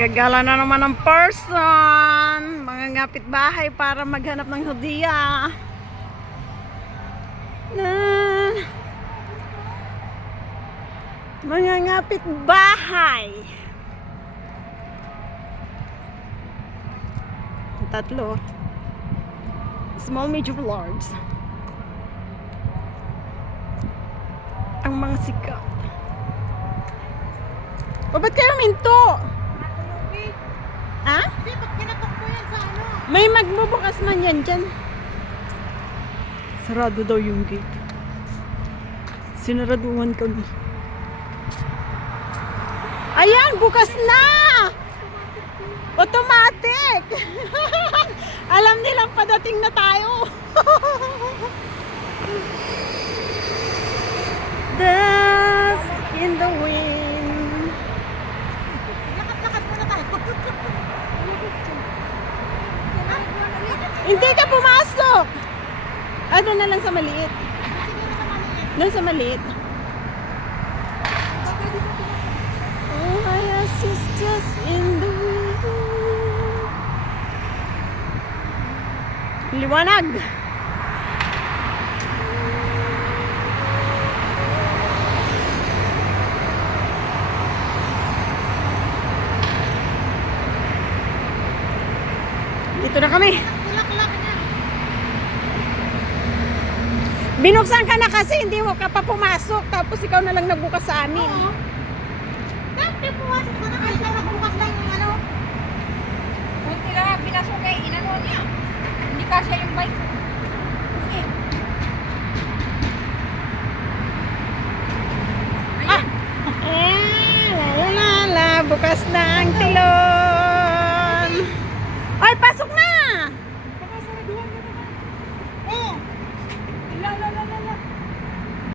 Gagala na naman ng person. Mga ngapit bahay para maghanap ng hodiya. Mga ngapit bahay. Tatlo. Small, medium, large. Ang mga sikat. O, ba't kayo minto? Ha? Hindi, ba't kinatok mo yan sa ano? May magbubukas man yan dyan. Sarado daw yung gate. Sinaraduhan kami. Ayan, bukas na! Automatic! Alam nilang padating na tayo. Dust in the wind. Lakat-lakat muna tayo. Hindi ka pumasok! Ah, doon na lang sa maliit. Doon sa maliit. Oh, my ass is just in the wind. Liwanag! Dito na kami. Tulak-lak na. Binuksan ka na kasi hindi mo ka pa pumasok. Tapos ikaw na lang nagbukas sa amin. Oo. Dapat pumasok ka na kasi nagbukas lang yung ano. Kunti lang ang pinasok eh, inano niya. Hindi kasya yung bike. Kasi, La la la, bukas na ang tilo.